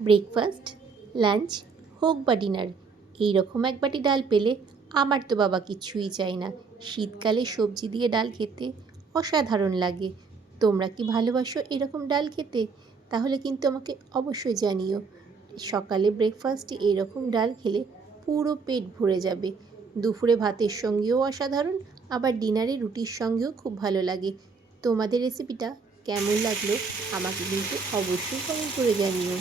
Breakfast, lunch হোক বা dinner, এই রকম এক বাটি ডাল পেলে আমার তো বাবা কিছুই চাই না। শীতকালে সবজি দিয়ে ডাল খেতে অসাধারণ লাগে। তোমরা কি ভালোবাসো এরকম ডাল খেতে? তাহলে কিন্তু আমাকে অবশ্যই জানিও। সকালে ব্রেকফাস্টে এরকম ডাল খেলে পুরো পেট ভরে যাবে। দুপুরে ভাতের সঙ্গেও অসাধারণ, আবার ডিনারে রুটির সঙ্গেও খুব ভালো লাগে। তোমাদের রেসিপিটা কেমন লাগলো আমাকে কিন্তু অবশ্যই কমেন্ট করে জানিও।